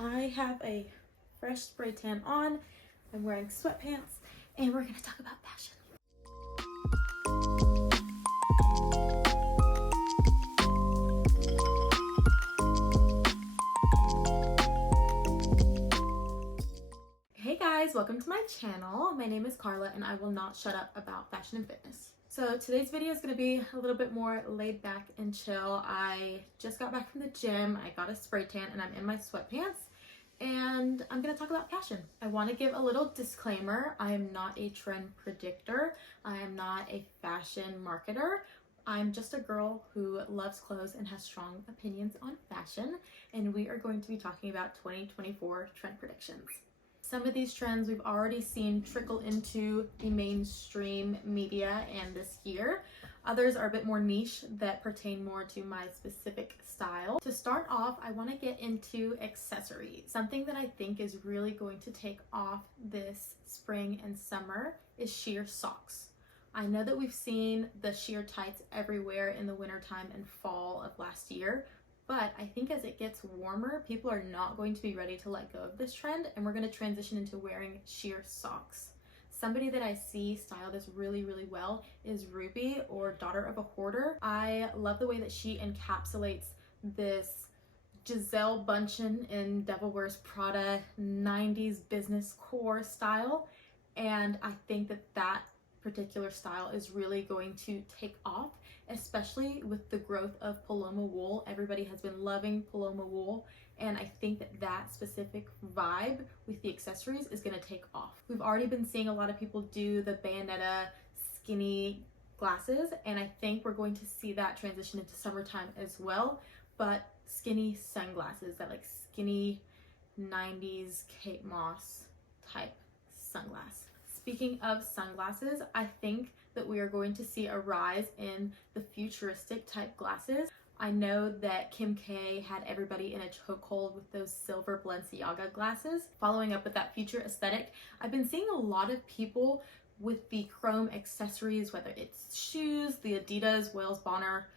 I have a fresh spray tan on, I'm wearing sweatpants, and we're gonna talk about fashion. Hey guys, welcome to my channel. My name is Carla and I will not shut up about fashion and fitness. So today's video is going to be a little bit more laid back and chill. I just got back from the gym, I got a spray tan and I'm in my sweatpants and I'm going to talk about fashion. I want to give a little disclaimer. I am not a trend predictor. I am not a fashion marketer. I'm just a girl who loves clothes and has strong opinions on fashion, and we are going to be talking about 2024 trend predictions. Some of these trends we've already seen trickle into the mainstream media and this year. Others are a bit more niche that pertain more to my specific style. To start off, I want to get into accessories. Something that I think is really going to take off this spring and summer is sheer socks. I know that we've seen the sheer tights everywhere in the wintertime and fall of last year, but I think as it gets warmer, people are not going to be ready to let go of this trend, and we're going to transition into wearing sheer socks. Somebody that I see style this really, really well is Ruby, or Daughter of a Hoarder. I love the way that she encapsulates this Giselle Bündchen in Devil Wears Prada 90s business core style, and I think that that particular style is really going to take off, especially with the growth of Paloma wool. Everybody has been loving Paloma wool, and I think that that specific vibe with the accessories is going to take off. We've already been seeing a lot of people do the bayonetta skinny glasses, and I think we're going to see that transition into summertime as well, but skinny sunglasses, that like skinny 90s Kate Moss type sunglass. Speaking of sunglasses, I think that we are going to see a rise in the futuristic type glasses. I know that Kim K had everybody in a chokehold with those silver Balenciaga glasses. Following up with that future aesthetic, I've been seeing a lot of people with the chrome accessories, whether it's shoes, the Adidas, Wales Bonner,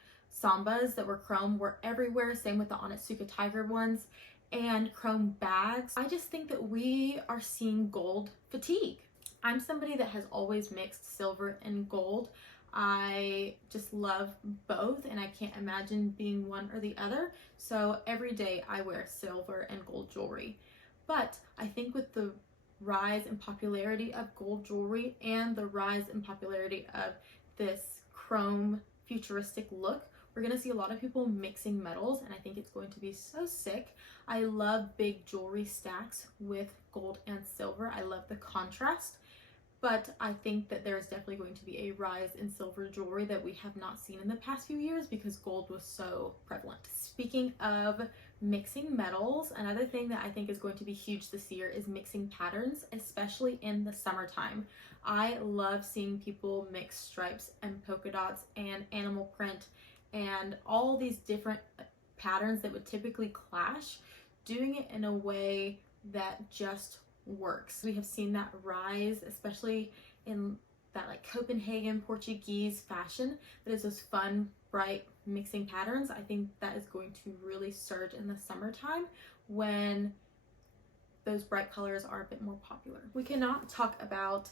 Sambas that were chrome were everywhere, same with the Onitsuka Tiger ones, and chrome bags. I just think that we are seeing gold fatigue. I'm somebody that has always mixed silver and gold. I just love both, and I can't imagine being one or the other. So every day I wear silver and gold jewelry. But I think with the rise in popularity of gold jewelry and the rise in popularity of this chrome futuristic look, we're going to see a lot of people mixing metals, and I think it's going to be so sick. I love big jewelry stacks with gold and silver. I love the contrast. But I think that there is definitely going to be a rise in silver jewelry that we have not seen in the past few years because gold was so prevalent. Speaking of mixing metals, another thing that I think is going to be huge this year is mixing patterns, especially in the summertime. I love seeing people mix stripes and polka dots and animal print and all these different patterns that would typically clash, doing it in a way that just works. We have seen that rise, especially in that like Copenhagen Portuguese fashion, that is those fun, bright mixing patterns. I think that is going to really surge in the summertime when those bright colors are a bit more popular. We cannot talk about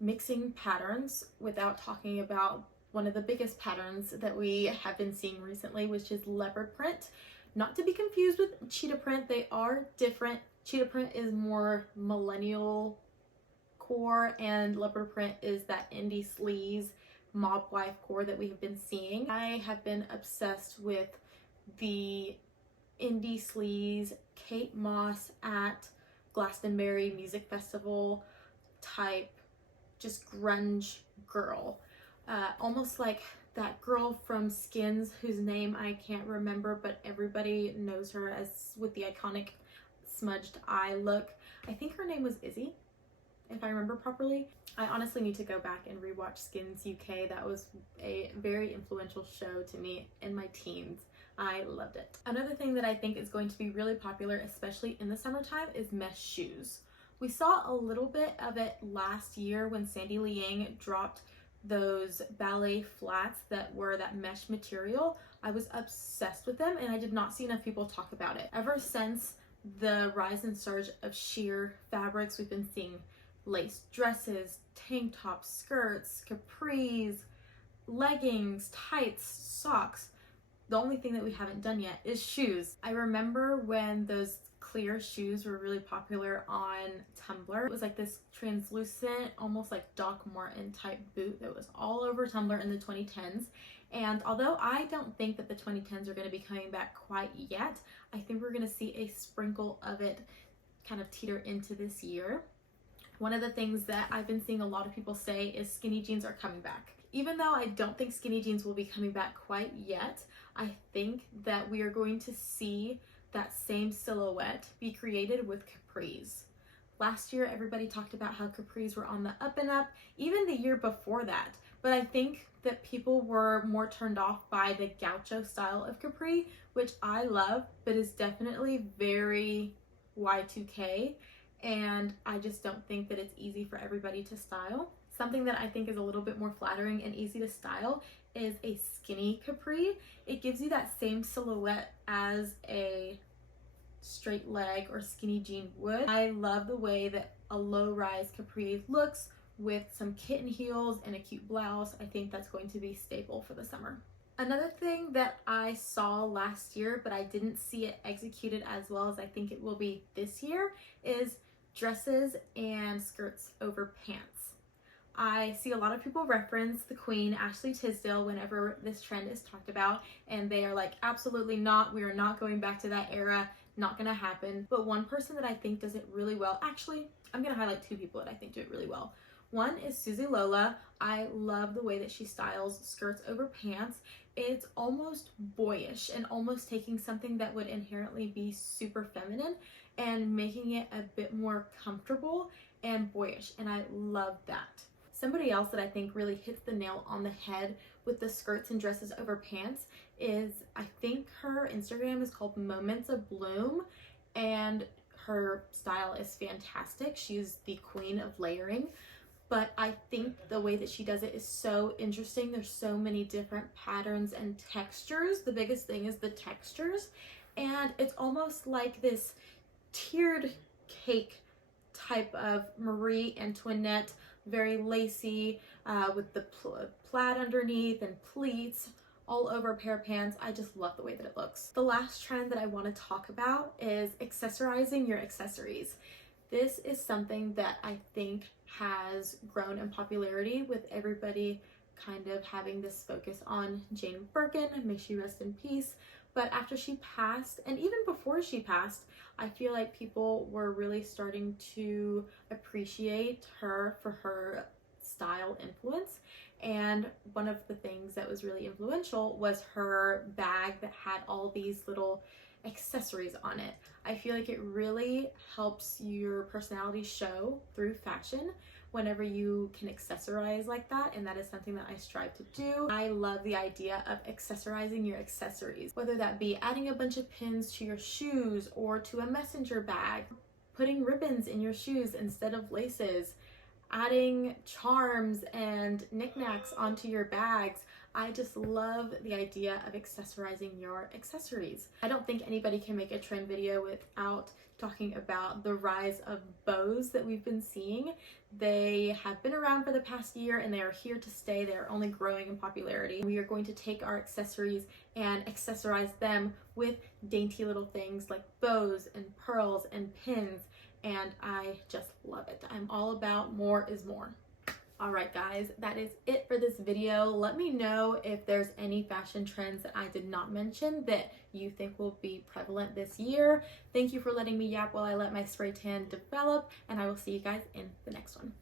mixing patterns without talking about one of the biggest patterns that we have been seeing recently, which is leopard print. Not to be confused with cheetah print, they are different. Cheetah print is more millennial core, and leopard print is that indie sleaze mob wife core that we have been seeing. I have been obsessed with the indie sleaze Kate Moss at Glastonbury Music Festival type, just grunge girl. Almost like that girl from Skins whose name I can't remember, but everybody knows her as with the iconic smudged eye look. I think her name was Izzy, if I remember properly. I honestly need to go back and rewatch Skins UK. That was a very influential show to me in my teens. I loved it. Another thing that I think is going to be really popular, especially in the summertime, is mesh shoes. We saw a little bit of it last year when Sandy Liang dropped those ballet flats that were that mesh material. I was obsessed with them, and I did not see enough people talk about it. Ever since the rise and surge of sheer fabrics. We've been seeing lace dresses, tank tops, skirts, capris, leggings, tights, socks. The only thing that we haven't done yet is shoes. I remember when those clear shoes were really popular on Tumblr. It was like this translucent, almost like Doc Marten type boot that was all over Tumblr in the 2010s. And although I don't think that the 2010s are going to be coming back quite yet, I think we're going to see a sprinkle of it kind of teeter into this year. One of the things that I've been seeing a lot of people say is skinny jeans are coming back. Even though I don't think skinny jeans will be coming back quite yet, I think that we are going to see that same silhouette be created with capris. Last year, everybody talked about how capris were on the up and up, even the year before that. But I think that people were more turned off by the gaucho style of capri, which I love, but is definitely very Y2K. And I just don't think that it's easy for everybody to style. Something that I think is a little bit more flattering and easy to style is a skinny capri. It gives you that same silhouette as a straight leg or skinny jean would. I love the way that a low-rise capri looks with some kitten heels and a cute blouse. I think that's going to be staple for the summer. Another thing that I saw last year, but I didn't see it executed as well as I think it will be this year, is dresses and skirts over pants. I see a lot of people reference the queen, Ashley Tisdale, whenever this trend is talked about, and they are like, absolutely not, we are not going back to that era, not gonna happen. But one person that I think does it really well, actually, I'm gonna highlight two people that I think do it really well. One is Susie Lola. I love the way that she styles skirts over pants. It's almost boyish and almost taking something that would inherently be super feminine and making it a bit more comfortable and boyish, and I love that. Somebody else that I think really hits the nail on the head with the skirts and dresses over pants is, I think her Instagram is called Moments of Bloom, and her style is fantastic. She's the queen of layering, but I think the way that she does it is so interesting. There's so many different patterns and textures. The biggest thing is the textures, and it's almost like this tiered cake type of Marie Antoinette, very lacy, with the plaid underneath and pleats all over a pair of pants. I just love the way that it looks. The last trend that I want to talk about is accessorizing your accessories. This is something that I think has grown in popularity with everybody kind of having this focus on Jane Birkin, may she rest in peace. But after she passed, and even before she passed, I feel like people were really starting to appreciate her for her style influence. And one of the things that was really influential was her bag that had all these little accessories on it. I feel like it really helps your personality show through fashion whenever you can accessorize like that, and that is something that I strive to do. I love the idea of accessorizing your accessories, whether that be adding a bunch of pins to your shoes or to a messenger bag, putting ribbons in your shoes instead of laces, adding charms and knickknacks onto your bags. I just love the idea of accessorizing your accessories. I don't think anybody can make a trend video without talking about the rise of bows that we've been seeing. They have been around for the past year and they are here to stay. They are only growing in popularity. We are going to take our accessories and accessorize them with dainty little things like bows and pearls and pins, and I just love it. I'm all about more is more. Alright guys, that is it for this video. Let me know if there's any fashion trends that I did not mention that you think will be prevalent this year. Thank you for letting me yap while I let my spray tan develop, and I will see you guys in the next one.